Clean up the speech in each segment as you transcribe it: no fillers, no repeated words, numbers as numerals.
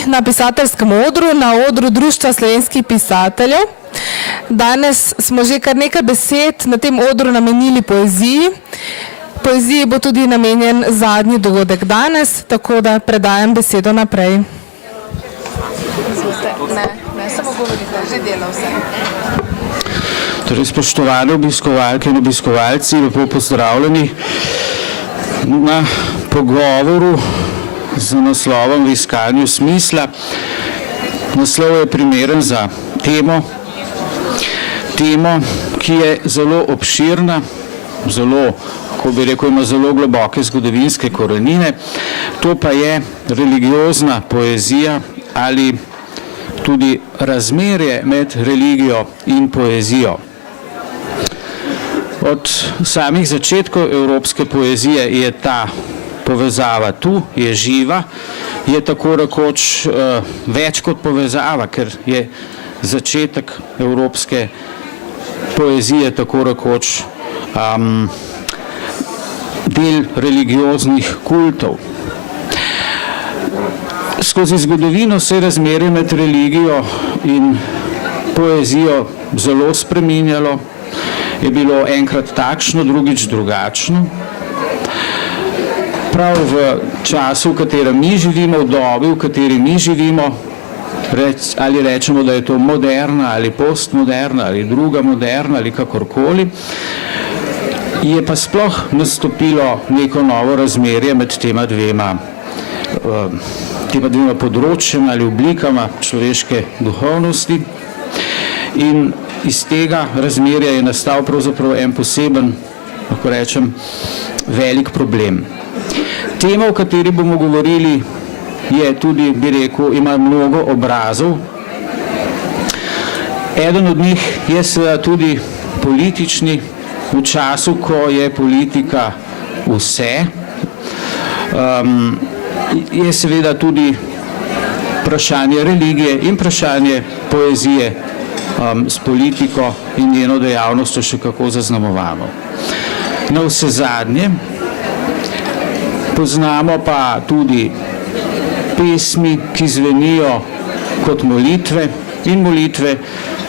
pozdravljeni na pisateljskem odru, na odru Društva slovenskih pisateljev. Danes smo že kar nekaj besed na tem odru namenili poeziji. Poeziji bo tudi namenjen zadnji dogodek danes, tako da predajam besedo naprej. Ne, samo govorite, že dela vse. Torej, spoštovane obiskovalke in obiskovalci, lepo pozdravljeni na pogovoru z naslovom V iskanju smisla. Naslov je primeren za temo, ki je zelo obširna, zelo, kako bi rekel, ima zelo globoke zgodovinske korenine. To pa je religiozna poezija ali tudi razmerje med religijo in poezijo. Od samih začetkov evropske poezije je ta povezava tu, je živa, je tako rekoč več kot povezava, ker je začetek evropske poezije tako rekoč del religioznih kultov. Skozi zgodovino se je razmerje med religijo in poezijo zelo spreminjalo, je bilo enkrat takšno, drugič drugačno. Prav v času, v katerem mi živimo, v dobi, v kateri mi živimo, ali rečemo, da je to moderna ali postmoderna ali druga moderna ali kakorkoli, je pa sploh nastopilo neko novo razmerje med tema dvema področjama ali oblikama človeške duhovnosti. In iz tega razmerja je nastal pravzaprav en poseben, lahko rečem, velik problem. Tema, o kateri bomo govorili, je tudi, bi rekel, ima mnogo obrazov. Eden od njih je seveda tudi politični, v času, ko je politika vse. Je seveda tudi vprašanje religije in vprašanje poezije s politiko in njeno dejavnostjo še kako zaznamovano. Navsezadnje poznamo pa tudi pesmi, ki zvenijo kot molitve in molitve,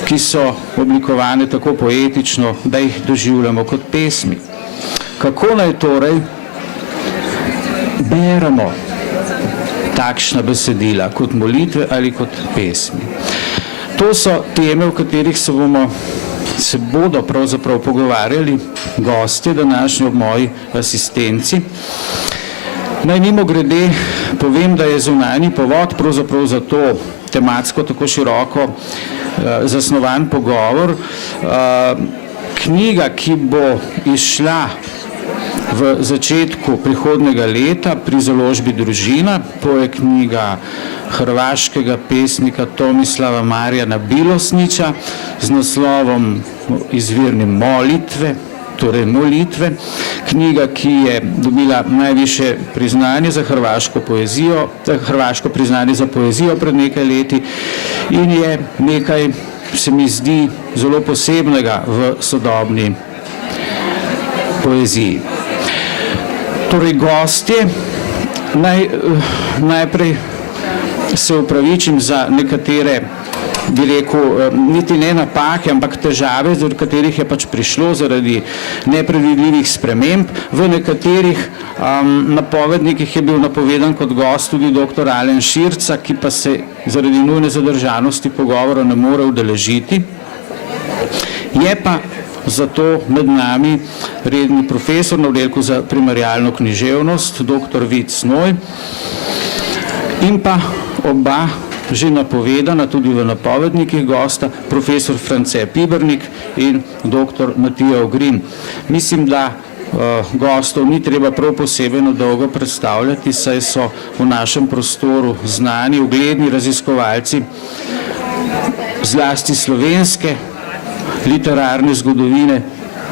ki so oblikovane tako poetično, da jih doživljamo kot pesmi. Kako naj torej beremo takšna besedila, kot molitve ali kot pesmi? To so teme, o katerih se bodo pravzaprav pogovarjali gostje današnji ob moji asistenci. Naj mimogrede povem, da je zunanji povod pravzaprav za to tematsko tako široko zasnovan pogovor. Knjiga, ki bo izšla v začetku prihodnjega leta pri založbi Družina, to je knjiga hrvaškega pesnika Tomislava Marjana Bilosnića z naslovom izvirnim Molitve, torej molitve. Knjiga, ki je dobila najvišje priznanje za hrvaško priznanje za poezijo pred nekaj leti in je nekaj, se mi zdi, zelo posebnega v sodobni poeziji. Torej, gostje, najprej se upravičim za nekatere, bi rekel, niti ne napake, ampak težave, zaradi katerih je pač prišlo zaradi nepredvidljivih sprememb. V nekaterih napovednikih je bil napovedan kot gost tudi dr. Alen Širca, ki pa se zaradi nujne zadržanosti pogovora ne more udeležiti. Je pa zato med nami redni profesor na oddelku za primerjalno književnost, dr. Vid Snoj, in pa oba že napovedana, tudi v napovednikih gosta, profesor France Pibernik in dr. Matija Ogrin. Mislim, da gostov ni treba prav posebej dolgo predstavljati, saj so v našem prostoru znani, ugledni raziskovalci, zlasti slovenske literarne zgodovine,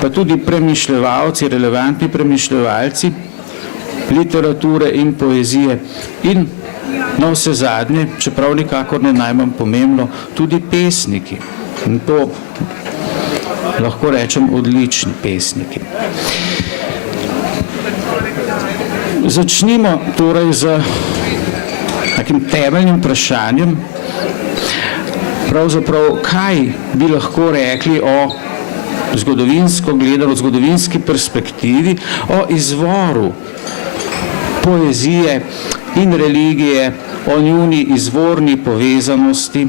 pa tudi premišljevalci, relevantni premišljevalci literature in poezije in navsezadnje, čeprav nikakor ne najmanj pomembno, tudi pesniki. In to lahko rečem odlični pesniki. Začnimo torej z takim temeljnim vprašanjem, pravzaprav, kaj bi lahko rekli o zgodovinsko gledano, zgodovinski perspektivi, o izvoru poezije in religije, o njuni izvorni povezanosti.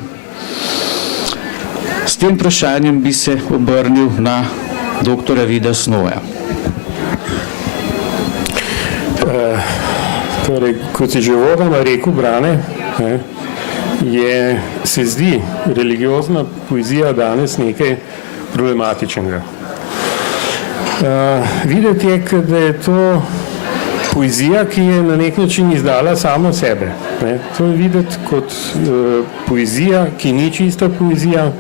S tem vprašanjem bi se obrnil na doktorja Vida Snoja. Torej, kot si že uvodoma rekel, Brane, se zdi religiozna poezija danes nekaj problematičnega. Videti je, da je to poezija, ki je na nek način izdala samo sebe. To je videti kot poezija, ki ni čista poezija,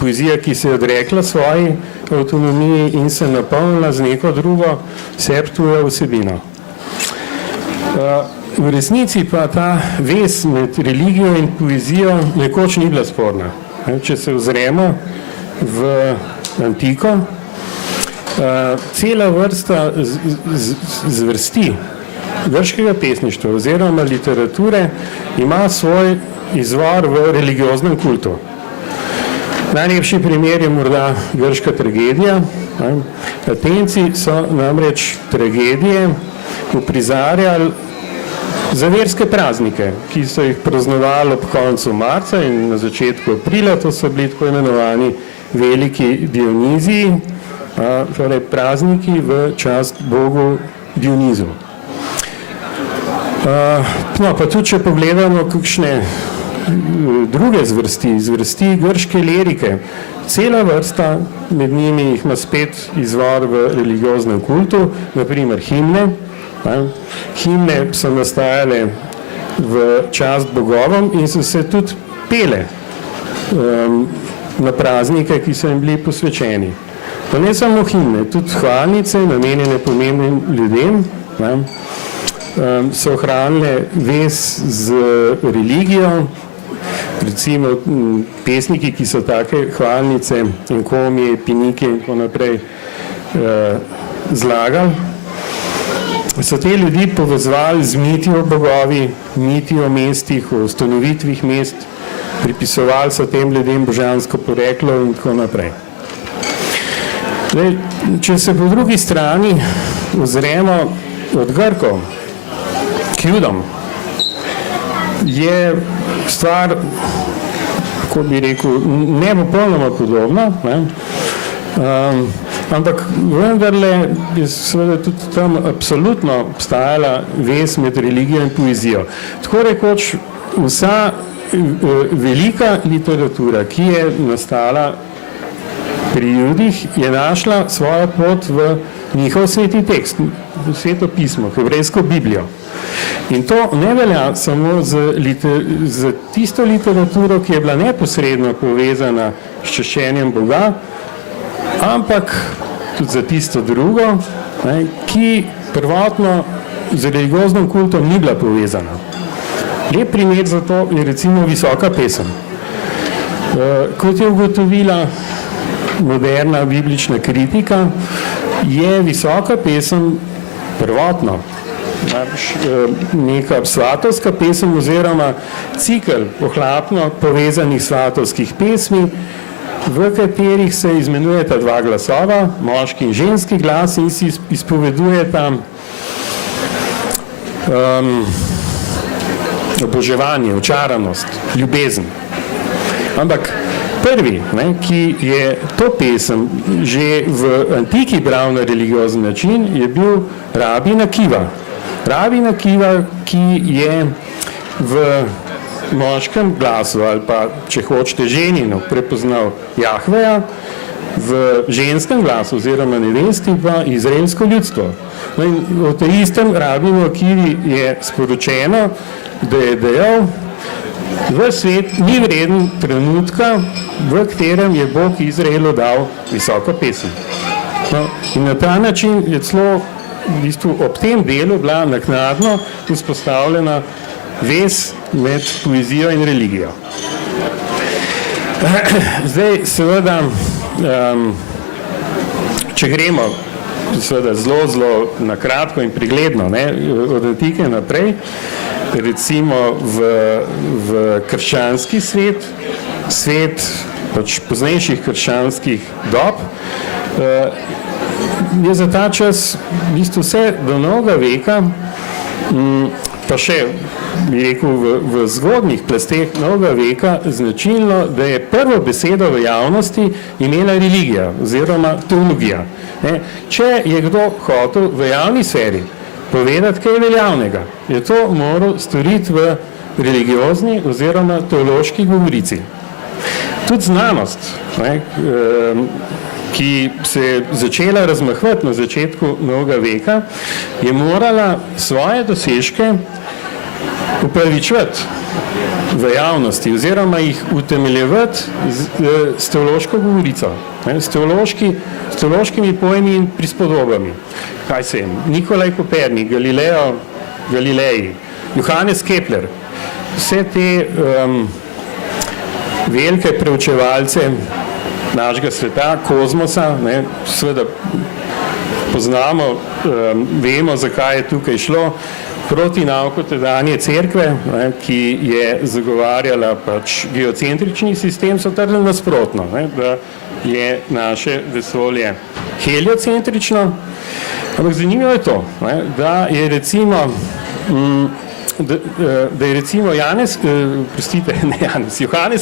poezija, ki se je odrekla svoji avtonomiji in se napolnila z neko drugo sebi tujo vsebino. V resnici pa ta vez med religijo in poezijo nekoč ni bila sporna. Če se ozremo v antiko, cela vrsta zvrsti grškega pesništva oziroma literature ima svoj izvor v religioznem kultu. Najlepši primer je morda grška tragedija. Atenci so namreč tragedije uprizarjali za verske praznike, ki so jih praznovali ob koncu marca in na začetku aprila, to so bili tako imenovani veliki Dioniziji, torej prazniki v čast Bogu Dionizu. No, pa tudi, če pogledamo kakšne druge zvrsti grške lirike, cela vrsta med njimi jih ima spet izvor v religioznem kultu, naprimer himne. Himne so nastajale v čast bogovom in so se tudi pele na praznike, ki so jim bili posvečeni. Pa ne samo himne, tudi hvalnice, namenjene pomembnim ljudem, so ohranile vez z religijo, recimo pesniki, ki so take hvalnice, enkomije, pinike in tako naprej zlagali, so te ljudi povezovali z miti o bogovi, miti o mestih, o ustanovitvih mest, pripisovali so tem ljudem božansko poreklo in tako naprej. Če se po drugi strani ozremo od Grkov k Judom, je stvar, kako bi rekel, ne popolnoma podobna, ampak vendarle je seveda tudi tam absolutno obstajala vez med religijo in poezijo. Tako rekoč vsa velika literatura, ki je nastala pri Judih, je našla svojo pot v njihov sveti tekst, v sveto pismo, hebrejsko Biblijo. In to ne velja samo za tisto literaturo, ki je bila neposredno povezana s čaščenjem Boga, ampak tudi za tisto drugo, ki prvotno z religioznim kultom ni bila povezana. Lep primer za to je recimo visoka pesem. Kot je ugotovila moderna biblična kritika, je visoka pesem prvotno neka svatovska pesem oziroma cikel ohlapno povezanih svatovskih pesmi, v katerih se izmenujeta dva glasova, moški in ženski glas, in si izpovedujeta oboževanje, očaranost, ljubezen. Ampak prvi, ki je to pesem že v antiki bral na religiozen način, je bil Rabin Akiva. Rabin Akiva, ki je v moškem glasu ali pa, če hočete, ženino prepoznal Jahveja, v ženskem glasu oziroma nevesti pa izraelsko ljudstvo. No in v tem istem Rabinu Akivi je sporočeno, da je dejal, v svet ni vreden trenutka, v katerem je Bog Izraelu dal visoko pesem. No, in na ta način je celo v bistvu ob tem delu bila naknadno vzpostavljena vez med poezijo in religijo. Zdaj, seveda, če gremo seveda zelo na kratko in pregledno od antike naprej, recimo v krščanski svet, svet pač poznejših krščanskih dob, je za ta čas v bistvu vse do novega veka, pa še bi rekel v zgodnjih plasteh novega veka značilno, da je prvo besedo v javnosti imela religija oziroma teologija. Če je kdo hotel v javni sferi povedati kaj veljavnega, je to moral storiti v religiozni oziroma teološki govorici. Tudi znanost, ki se je začela razmahvati na začetku novega veka, je morala svoje dosežke upravičevati v javnosti oziroma jih utemeljevati s teološko govorico, s teološkimi pojmi in prispodobami. Kaj se je? Nikolaj Kopernik, Galilej, Johannes Kepler, vse te velike preučevalce našega sveta, kozmosa, seveda poznamo, vemo, zakaj je tukaj šlo, proti nauku tedanje cerkve, ki je zagovarjala pač geocentrični sistem, so trdili nasprotno, da je naše vesolje heliocentrično, ampak zanimivo je to, da je recimo Johannes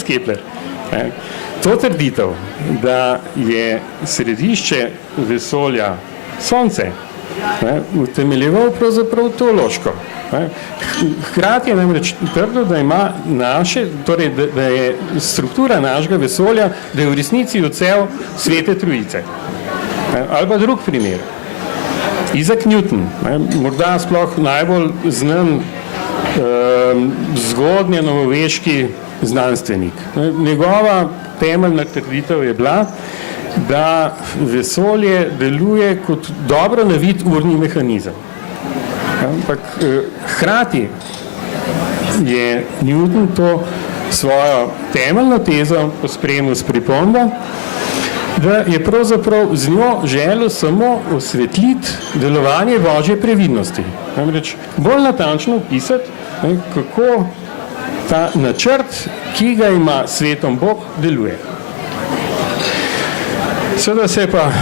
Kepler, to trditev, da je središče vesolja Sonce, utemeljeval pravzaprav teološko. Hkrati je namreč trdil, da ima torej, da je struktura našega vesolja, da je v resnici odsev Svete Trojice. Ali pa drug primer. Isaac Newton, morda sploh najbolj znan zgodnje novoveški znanstvenik. Njegova temeljna trditev je bila, da vesolje deluje kot dobro navit urni mehanizem. Ampak hkrati je Newton to svojo temeljno tezo pospremil s pripombo, da je pravzaprav z njo želel samo osvetliti delovanje Božje previdnosti. Namreč bolj natančno opisati, kako ta načrt, ki ga ima svetom Bog, deluje. Seveda se je pa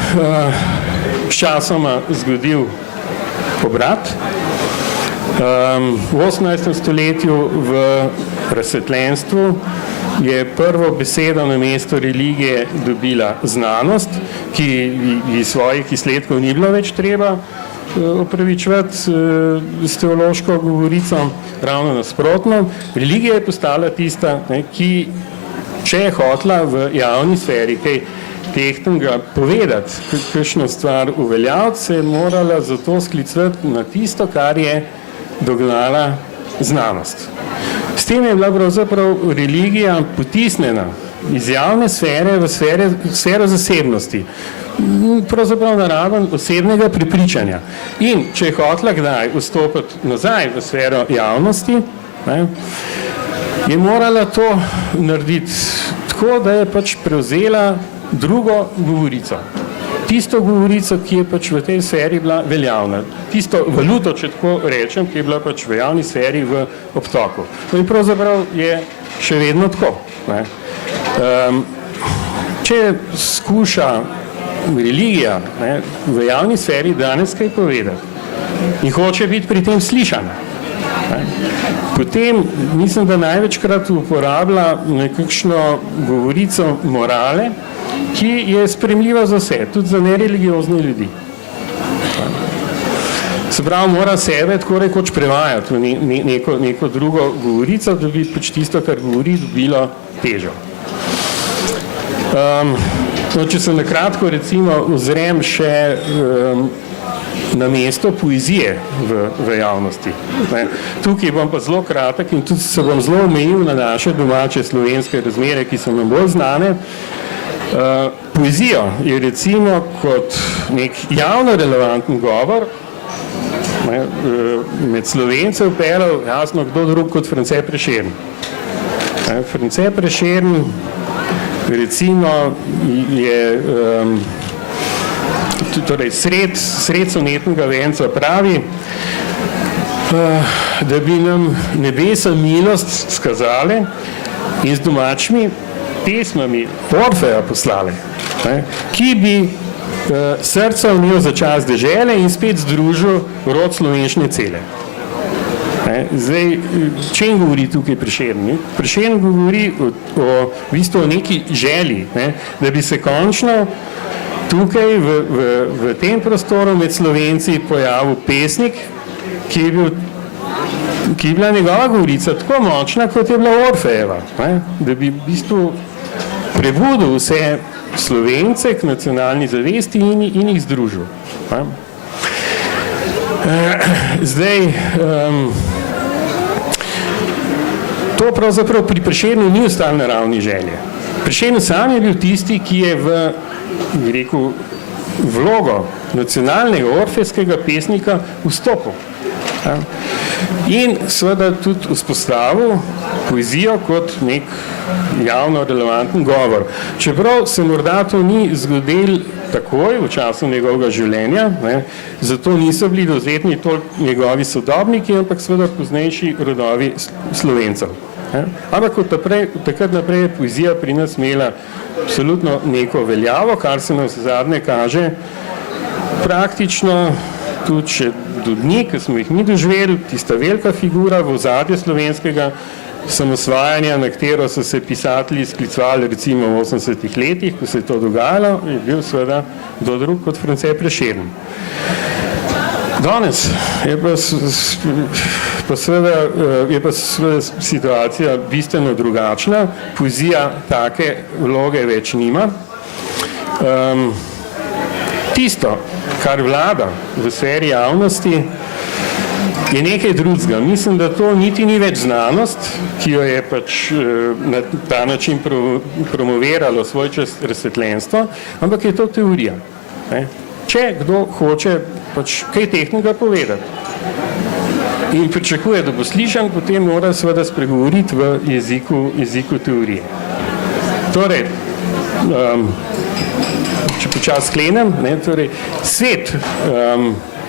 sčasoma zgodil obrat. V 18. stoletju v razsvetljenstvu je prvo besedo na mesto religije dobila znanost, ki iz svojih izsledkov ni bilo več treba opravičevati s teološko govorico, ravno nasprotno. Religija je postala tista, ki, če je hotela v javni sferi kaj tehtnega povedati, kakšno stvar uveljaviti, se je morala zato sklicati na tisto, kar je dognala znanost. S tem je bila pravzaprav religija potisnjena iz javne sfere v sfero zasebnosti, pravzaprav na raven osebnega prepričanja. In če je hotela kdaj vstopiti nazaj v sfero javnosti, je morala to narediti tako, da je pač prevzela drugo govorico. Tisto govorico, ki je pač v tej sferi bila veljavna. Tisto valuto, če tako rečem, ki je bila pač v javni sferi v obtoku. In pravzaprav je še vedno tako. Če skuša religija v javni sferi danes kaj povedati in hoče biti pri tem slišana, potem mislim, da največkrat uporablja nekakšno govorico morale, ki je sprejemljiva za vse, tudi za nereligiozne ljudi. Se pravi, mora sebe tako rekoč prevajati v neko drugo govorico, da bi pač tisto, kar govori, dobilo težo. Če se nakratko recimo ozrem še na mesto poezije v javnosti. Tukaj bom pa zelo kratek in tudi se bom zelo omejil na naše domače slovenske razmere, ki so nam bolj znane. Poezijo je recimo kot nek javno relevanten govor med Slovence vpeljal jasno kdo drug kot France Prešeren. France Prešeren recimo je torej sred sonetnega venca pravi: da bi nam nebesa milost skazale in z domačimi pesmami Orfeja poslale, ne, ki bi srca vnel za čas dežele in spet združil rod slovenščine cele. Zdaj, čem govori tukaj Prešern? Prešern govori v bistvu o neki želji, da bi se končno tukaj v tem prostoru med Slovenci pojavil pesnik, ki je bila njegova govorica tako močna, kot je bila Orfejeva, da bi v bistvu prebudil vse Slovence k nacionalni zavesti in jih združil. Zdaj, to pravzaprav pri Prešernu ni ostalo na ravni želje. Prešern sam je bil tisti, ki je bi rekel, vlogo nacionalnega orfejskega pesnika vstopil. In seveda tudi vzpostavil poezijo kot nek javno relevanten govor. Čeprav se morda to ni zgodilo takoj v času njegovega življenja, zato niso bili dovzetni toliko njegovi sodobniki, ampak seveda poznejši rodovi Slovencev. Ampak od takrat naprej je poezija pri nas imela absolutno neko veljavo, kar se nas zadnje kaže praktično tudi še do dni, ki smo jih mi doživeli, tista velika figura v ozadju slovenskega samosvajanja, na katero so se pisatelji sklicovali recimo v 80-ih letih, ko se je to dogajalo, je bil seveda kdo drug kot France Prešern. Danes je pa seveda situacija bistveno drugačna, poezija take vloge več nima. Tisto, kar vlada v sferi javnosti, je nekaj drugega. Mislim, da to niti ni več znanost, ki jo je pač na ta način promoviralo svoj čas razsvetljenstvo, ampak je to teorija. Če kdo hoče pač kaj tehnega povedati in pričakuje, da bo slišan, potem mora seveda spregovoriti v jeziku teorije. Torej, če počas sklenem, torej, svet,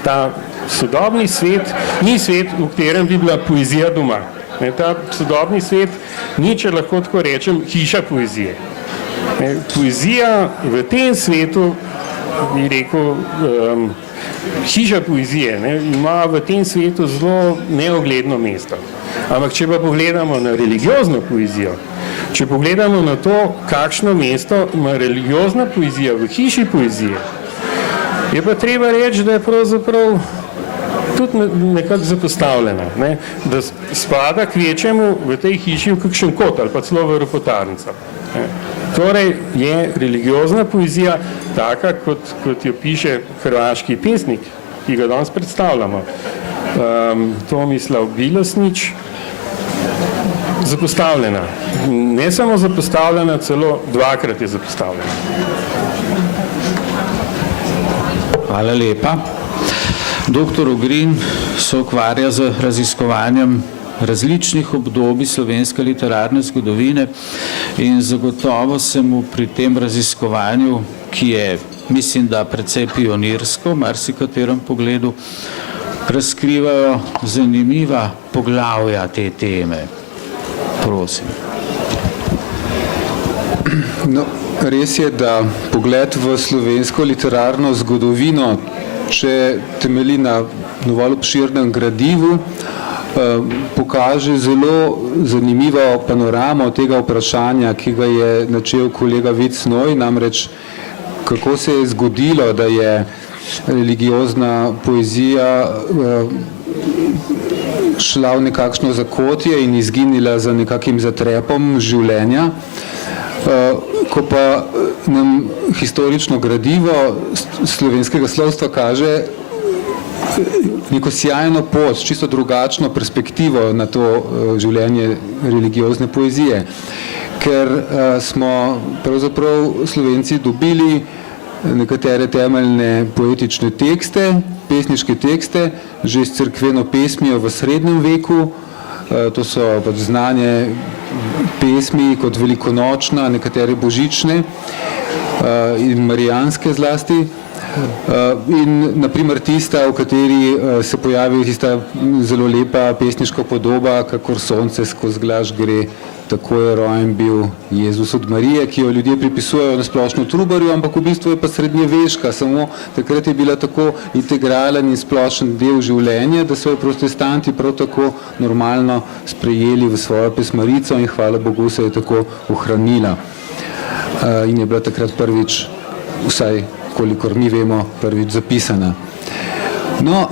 ta sodobni svet, ni svet, v katerem bi bila poezija doma. Ta sodobni svet ni, če lahko tako rečem, hiša poezije. Poezija v tem svetu, bi rekel, hiša poezije, ima v tem svetu zelo neogledno mesto. Ampak če pa pogledamo na religiozno poezijo, če pogledamo na to, kakšno mesto ima religiozna poezija v hiši poezije, je pa treba reči, da je pravzaprav tudi nekako zapostavljena, da spada kvečemu v tej hiši v kakšen kot ali pa celo v ropotarnico. Torej je religiozna poezija taka, kot jo piše hrvaški pesnik, ki ga danes predstavljamo, Tomislav Bilosnič, zapostavljena. Ne samo zapostavljena, celo dvakrat je zapostavljena. Hvala lepa. Doktor Ogrin se ukvarja z raziskovanjem različnih obdobij slovenske literarne zgodovine in zagotovo se mu pri tem raziskovanju, ki je, mislim, da precej pionirsko v marsikaterem pogledu, razkrivajo zanimiva poglavja te teme. Prosim. No, res je, da pogled v slovensko literarno zgodovino, če temelji na dovolj obširnem gradivu, pokaže zelo zanimivo panoramo tega vprašanja, ki ga je načel kolega Vicnoj, namreč kako se je zgodilo, da je religiozna poezija šla v nekakšno zakotje in izginila za nekakim zatrepom življenja, ko pa nam historično gradivo slovenskega slovstva kaže neko sjajno pot, čisto drugačno perspektivo na to življenje religiozne poezije, ker smo pravzaprav Slovenci dobili nekatere temeljne poetične tekste, pesniške tekste, že s cerkveno pesmijo v srednjem veku, to so pač znane pesmi kot velikonočna, nekatere božične, in marijanske zlasti. In naprimer tista, v kateri se pojavi tista zelo lepa pesniška podoba, kakor sonce skozi glaž gre, tako je rojen bil Jezus od Marije, ki jo ljudje pripisujejo na splošno Trubarju, ampak v bistvu je pa srednjeveška, samo takrat je bila tako integralen in splošen del življenja, da so jo protestanti prav tako normalno sprejeli v svojo pesmarico in hvala Bogu se je tako ohranila. In je bila takrat prvič, vsaj kolikor mi vemo, prvič zapisana. No,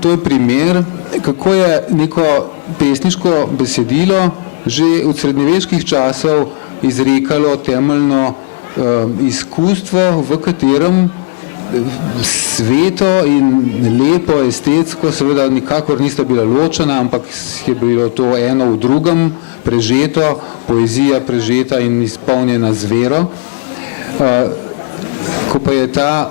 to je primer, kako je neko pesniško besedilo že od srednjeveških časov izrekalo temeljno izkustvo, v katerem sveto in lepo, estetsko, seveda nikakor nista bila ločena, ampak je bilo to eno v drugem prežeto, poezija prežeta in izpolnjena z vero. Ko pa je ta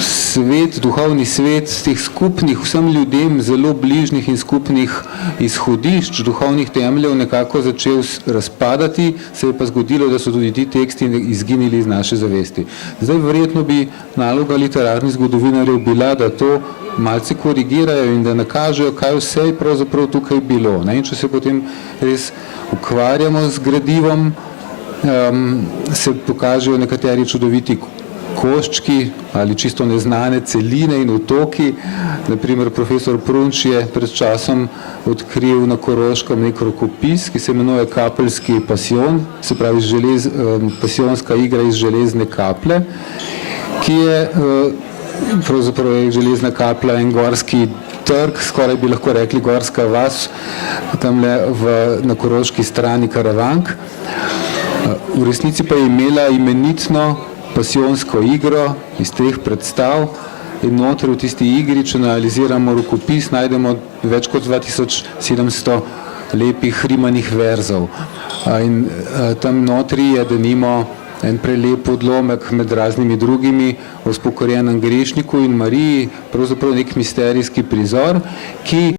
svet, duhovni svet teh skupnih, vsem ljudem zelo bližnjih in skupnih izhodišč, duhovnih temeljev nekako začel razpadati, se je pa zgodilo, da so tudi ti teksti izginili iz naše zavesti. Zdaj verjetno bi naloga literarnih zgodovinarjev bila, da to malce korigirajo in da nakažejo, kaj vse je pravzaprav tukaj bilo. In če se potem res ukvarjamo z gradivom, se pokažejo nekateri čudoviti koščki ali čisto neznane celine in otoki. Naprimer, profesor Prunč je pred časom odkril na Koroškem nek rokopis, ki se imenuje Kapeljski pasion, se pravi pasijonska igra iz železne kaplje, ki je pravzaprav je železna kaplja en gorski trg, skoraj bi lahko rekli gorska vas, tamle na koroški strani Karavank. V resnici pa je imela imenitno pasijonsko igro iz 3 predstav in noter v tisti igri, če analiziramo rokopis, najdemo več kot 2700 lepih rimanih verzov. In tam notri je denimo en prelep odlomek med raznimi drugimi o spokorjenem grešniku in Mariji, pravzaprav nek misterijski prizor, ki